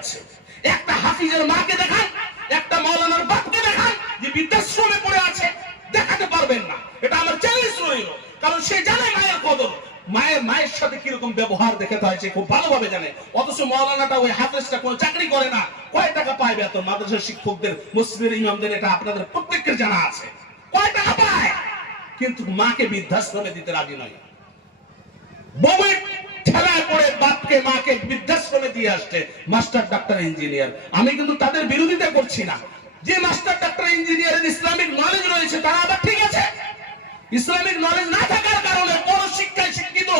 আছে। একটা হাফিজের মাকে দেখান, একটা মাওলানার বাপকে দেখান যে বৃদ্ধাশ্রমে পড়ে আছে, দেখাতে পারবেন না। এটা আমার চ্যালেঞ্জ রইল, কারণ সে জানে মায়ের কদর, মায়ের সাথে কিরকম ব্যবহার দেখাতে হয় সে খুব ভালোভাবে জানে। অথচ মাওলানাটা ওই হাফেজটা কোনো চাকরি করে না, কয় টাকা পায় বেতন? মাদ্রাসার শিক্ষকদের, মসজিদের ইমামদের এটা আপনাদের প্রত্যেকের জানা আছে, কয় টাকা পায়। কিন্তু মাকে বৃদ্ধাশ্রমে দিতে রাজি নয়। বউয়ের ঠেলায় পড়ে বাপকে মাকে বৃদ্ধাশ্রমে দিয়ে আসছে মাস্টার, ডাক্তার, ইঞ্জিনিয়ার। আমি কিন্তু তাদের বিরোধিতা করছি না। যে মাস্টার, ডাক্তার, ইঞ্জিনিয়ারের ইসলামিক নলেজ রয়েছে তারা আবার ঠিক আছে। ইসলামিক নলেজ না থাকার কারণে বড় শিক্ষায় শিক্ষিত,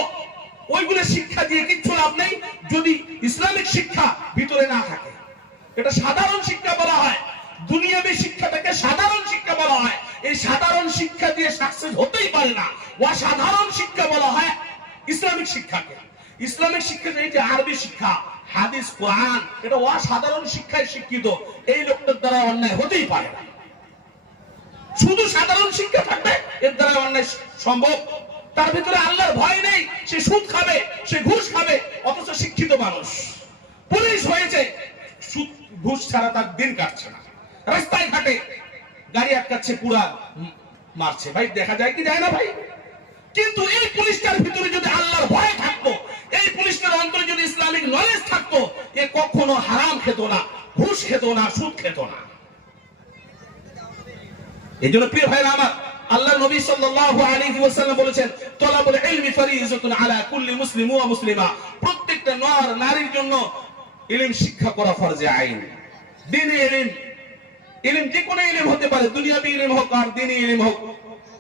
ওইগুলো শিক্ষা দিয়ে কিচ্ছু লাভ নেই যদি ইসলামিক শিক্ষা ভিতরে না থাকে। এটা সাধারণ শিক্ষা বলা হয়, দুনিয়াবী শিক্ষাটাকে সাধারণ শিক্ষা বলা হয়। এই সাধারণ শিক্ষা দিয়ে সাকসেস হতেই পারে না। অসাধারণ শিক্ষা বলা হয় ইসলামিক শিক্ষাকে। ইসলামিক শিক্ষা এই যে আরবি শিক্ষা, হাদিস, কোরআন, এটা অসাধারণ শিক্ষায় শিক্ষিত। এই লোকটার দ্বারা অন্যায় হতেই পারে না। শুধু সাধারণ শিক্ষা থাকবে, এর দ্বারা অন্যায় সম্ভব। তার ভিতরে আল্লাহর ভয় নেই, সে সুদ খাবে, সে ঘুষ খাবে। অথচ শিক্ষিত মানুষ পুলিশ হয়েছে, সুদ ঘুষ ছাড়া তার দিন কাটছে না। রাস্তায় ঘাটে গাড়ি আটকাচ্ছে, পুরা মারছে। ভাই দেখা যায় কি যায় না ভাই? কিন্তু এই পুলিশটার ভিতরে যদি আল্লাহর ভয় থাকতো, এই পুলিশটার অন্তরে যদি ইসলামিক নলেজ থাকতো, এ কখনো হারাম খেত না, ঘুষ খেত না, সুদ খেত না। এই জন্য প্রিয় ভাইরা আমার, আল্লাহ নবী সাল্লাল্লাহু আলাইহি ওয়াসাল্লাম বলেছেন, তলাবুল ইলমি ফরিজাতুন আলা কুল্লি মুসলিম ওয়া মুসলিমা। প্রত্যেকটা নর নারীর জন্য ইলম শিক্ষা করা ফরজে আইন। দ্বীনি ইলম, ইলম যে কোনো ইলম হতে পারে, দুনিয়াবী ইলম হোক আর দ্বীনি ইলম হোক,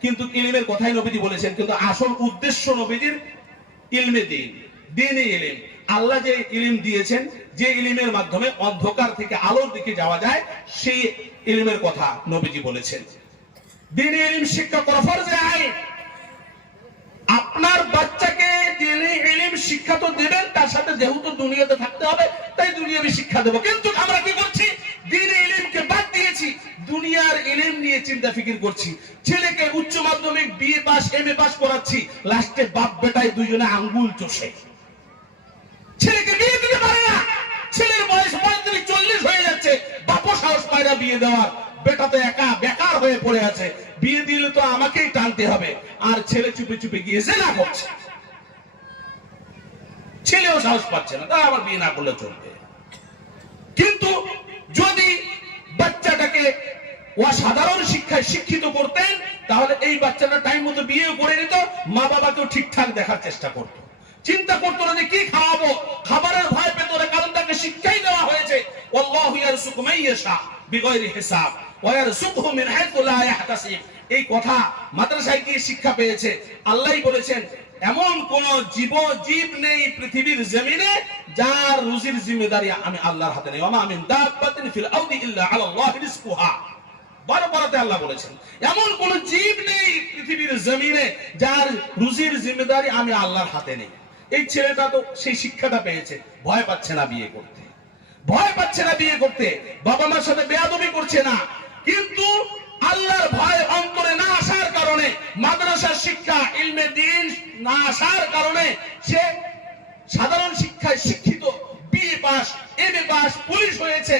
কিন্তু ইলমের কথাই নবীজি বলেছেন। কিন্তু আসল উদ্দেশ্য নবীজির ইলমে দ্বীন, দ্বীনি ইলম। আল্লাহ যে ইলম দিয়েছেন, যে ইলমের মাধ্যমে অন্ধকার থেকে আলোর দিকে যাওয়া যায়, সেই ইলমের কথা নবীজি বলেছেন। দ্বীনি ইলম শিক্ষা করা ফরজে আইন। আপনার বাচ্চাকে দ্বীনি ইলম শিক্ষা তো দেবেন, তার সাথে যেহেতু দুনিয়াতে থাকতে হবে তাই দুনিয়াবী শিক্ষা দেব। কিন্তু আমরা কি করছি? দ্বীনি ইলমকে বাদ দিয়েছি, দুনিয়ার ইলম নিয়ে চিন্তা ফিকির করছি। ছেলেকে উচ্চ মাধ্যমিক বিএ পাস, এমএ পাস করাচ্ছি, লাস্টে বাপ বেটায় দুইজনে আঙ্গুল চষে। ছেলেকে বিয়ে দিতে পারে না, ছেলের বয়স 35-40 হয়ে যাচ্ছে, বাপও সাহস পায় না বিয়ে দেওয়ার। বেটা তো একা বেকার হয়ে পড়ে আছে, বিয়ে দিলে তো আমাকেই টানতে হবে। আর ছেলে চুপে চুপে গিয়ে জেনা করছে, ছেলেও সাহস পাচ্ছে না, তা আবার বিয়ে না করলে চলবে। কিন্তু যদি বাচ্চাটাকে অসাধারণ শিক্ষায় শিক্ষিত করতেন, তাহলে এই বাচ্চাটা টাইম মতো বিয়েও করে নিত, মা বাবাকেও ঠিকঠাক দেখার চেষ্টা করত, চিন্তা করতো না যে কি খাওয়াবো, খাবারের ভয় পেত না, কারণ তাকে শিক্ষাই দেওয়া হয়েছে আল্লাহু ইয়ারযুকু মান ইয়াশা বিগয়রি হিসাব ওয়া ইয়ারযুকুহু মিন হাইথু লা ইয়াহতাসিব। এই কথা মাদ্রাসায় গিয়ে শিক্ষা পেয়েছে। আল্লাহই বলেছেন, এমন কোন জীব নেই পৃথিবীর জমিনে যার রুজির জিম্মেদারি আমি আল্লাহর হাতে নেই। ওয়া মা মিন দাব্বাতিন ফিল আরদি ইল্লা আলাল্লাহি রিজকুহা। বারবারতে আল্লাহ বলেছেন, এমন কোন জীব নেই পৃথিবীর জমিনে যার রুজির জিম্মেদারি আমি আল্লাহর হাতে নেই। এই ছেলেটা তো সেই শিক্ষাটা পেয়েছে, ভয় পাচ্ছে না বিয়ে করতে, ভয় পাচ্ছে না বিয়ে করতে, বাবা মার সাথে বেয়াদবি করছে না। কিন্তু আল্লাহর ভয় অন্তরে না আসার কারণে, মাদ্রাসার শিক্ষা ইলমে দ্বীন না আসার কারণে সে সাধারণ শিক্ষায় শিক্ষিত, BA pass, MA pass, police হয়েছে,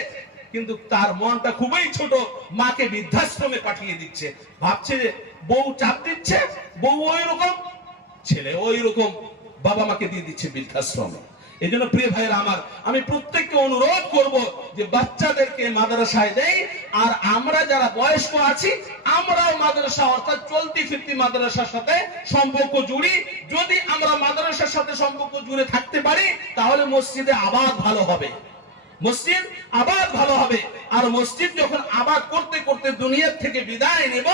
কিন্তু তার মনটা খুবই ছোট। মাকে বৃদ্ধাশ্রমে পাঠিয়ে দিচ্ছে, ভাবছে বউ চাপ দিচ্ছে, বউ ওই রকম, ছেলে ওই রকম, বাবা মাকে দিয়ে দিচ্ছে বৃদ্ধাশ্রমে। এই জন্য প্রিয় ভাইরা আমার, আমি প্রত্যেককে অনুরোধ করব যে বাচ্চাদেরকে মাদ্রাসায় দেই, আর আমরা যারা বয়স্ক আছি আমরাও মাদ্রাসা অর্থাৎ চলতি ফিরতি মাদ্রাসার সাথে সম্পর্ক জুড়ি। যদি আমরা মাদ্রাসার সাথে সম্পর্ক জুড়ে থাকতে পারি, তাহলে মসজিদে আবাদ ভালো হবে, মসজিদ আবাদ ভালো হবে। আর মসজিদ যখন আবাদ করতে করতে দুনিয়ার থেকে বিদায় নেব,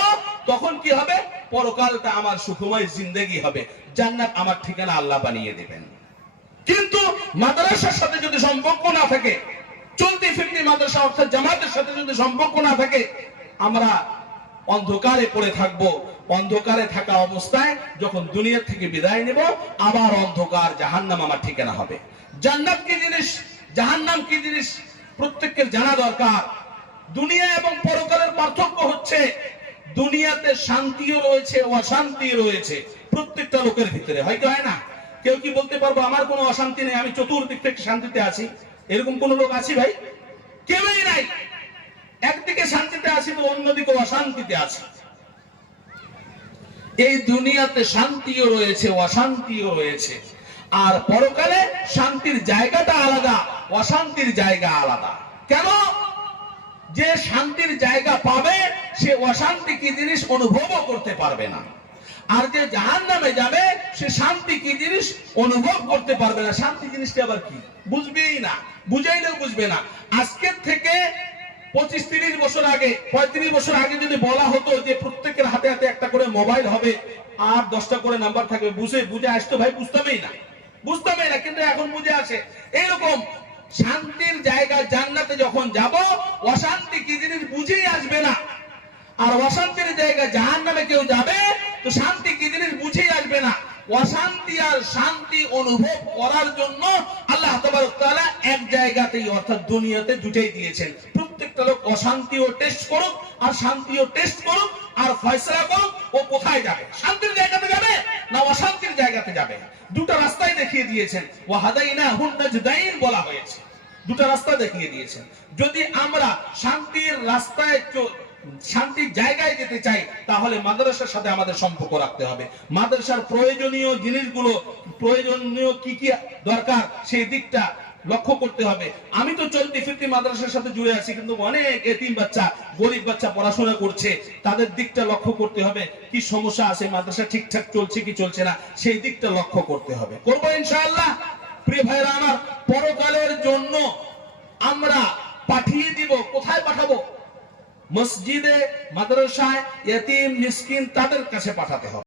তখন কি হবে? পরকালটা আমার সুখময় জিন্দেগি হবে, জান্নাত আমার ঠিকানা আল্লাহ বানিয়ে দেবেন। কিন্তু মাদ্রাসার সাথে যদি সম্পর্ক না থাকে, চলতি ফিরতি মাদ্রাসা অর্থাৎ জামাতের সাথে যদি সম্পর্ক না থাকে, আমরা অন্ধকারে পড়ে থাকবো। অন্ধকারে থাকা অবস্থায় যখন দুনিয়া থেকে বিদায় নেব, আবার অন্ধকার, জাহান্নাম আমার ঠিকানা হবে। জান্নাত কি জিনিস, জাহান্নাম কি জিনিস প্রত্যেকের জানা দরকার। দুনিয়া এবং পরকালের পার্থক্য হচ্ছে, দুনিয়াতে শান্তিও রয়েছে, অশান্তি রয়েছে প্রত্যেকটা লোকের ভিতরে। হয় কি হয় না? কেউ কি বলতে পারবো আমার কোনো অশান্তি নেই, আমি চতুর্দিক থেকে শান্তিতে আছি? এরকম কোন লোক আছে ভাই? কেউই নাই। একদিকে শান্তিতে আছি তো অন্যদিকে অশান্তিতে আছি। এই দুনিয়াতে শান্তিও রয়েছে, অশান্তিও রয়েছে। আর পরকালে শান্তির জায়গাটা আলাদা, অশান্তির জায়গা আলাদা। কেন? যে শান্তির জায়গা পাবে সে অশান্তি কি জিনিস অনুভবও করতে পারবে না, আর যে জাহান্নামে যাবে সে শান্তি কি জিনিস অনুভব করতে পারবে না। শান্তি জিনিসটা আবার কি বুঝবেই না, বুঝাইলেও বুঝবে না। আজকের থেকে 25-30 বছর আগে, 35 বছর আগে যদি বলা হতো যে প্রত্যেকের হাতে হাতে একটা করে মোবাইল হবে আর 10টা করে নাম্বার থাকবে, বুঝে আসতো ভাই? বুঝতামই না। কিন্তু এখন বুঝে আসে। এইরকম শান্তির জায়গা জান্নাতে যখন যাব, অশান্তি কি জিনিস বুঝেই আসবে না। আর অশান্তির জায়গা জাহান্নামে কেউ যাবে তো শান্তি কি জিনিস বুঝেই আসবে না। অশান্তি আর শান্তি অনুভব করার জন্য আল্লাহ তাবারক তাআলা এক জায়গাতেই অর্থাৎ দুনিয়াতে দুটেই দিয়েছেন। প্রত্যেকটা লোক অশান্তিও টেস্ট করুক আর শান্তিও টেস্ট করুক, আর ফয়সালা করুক ও কোথায় যাবে, শান্তির জায়গাতে যাবে না অশান্তির জায়গাতে যাবে। দুটো রাস্তাই দেখিয়ে দিয়েছেন। ওয়া হাদাইনাহুন নাজদাইন বলা হয়েছে, দুটো রাস্তা দেখিয়ে দিয়েছেন। যদি আমরা শান্তির রাস্তায় শান্তির জায়গায় যেতে চাই তাহলে মাদ্রাসার সাথে আমাদের সম্পর্ক রাখতে হবে। মাদ্রাসার প্রয়োজনীয় জিনিসগুলো, প্রয়োজনীয় কি কি দরকার সেই দিকটা লক্ষ্য করতে হবে। আমি তো চলতি ফিরতি মাদ্রাসার সাথে জুড়ে আছি, কিন্তু অনেক এতিম বাচ্চা, গরিব বাচ্চা পড়াশোনা করছে, তাদের দিকটা লক্ষ্য করতে হবে। কি সমস্যা আছে, মাদ্রাসা ঠিকঠাক চলছে কি চলছে না, সেই দিকটা লক্ষ্য করতে হবে। করবো ইনশাআল্লাহ। প্রিয় ভাইরা আমার, পরকালের জন্য আমরা পাঠিয়ে দিব। কোথায় পাঠাবো? মসজিদে, মাদ্রাসায়, ইতিম মিসকিন তাদের কাছে পাঠাতে হবে।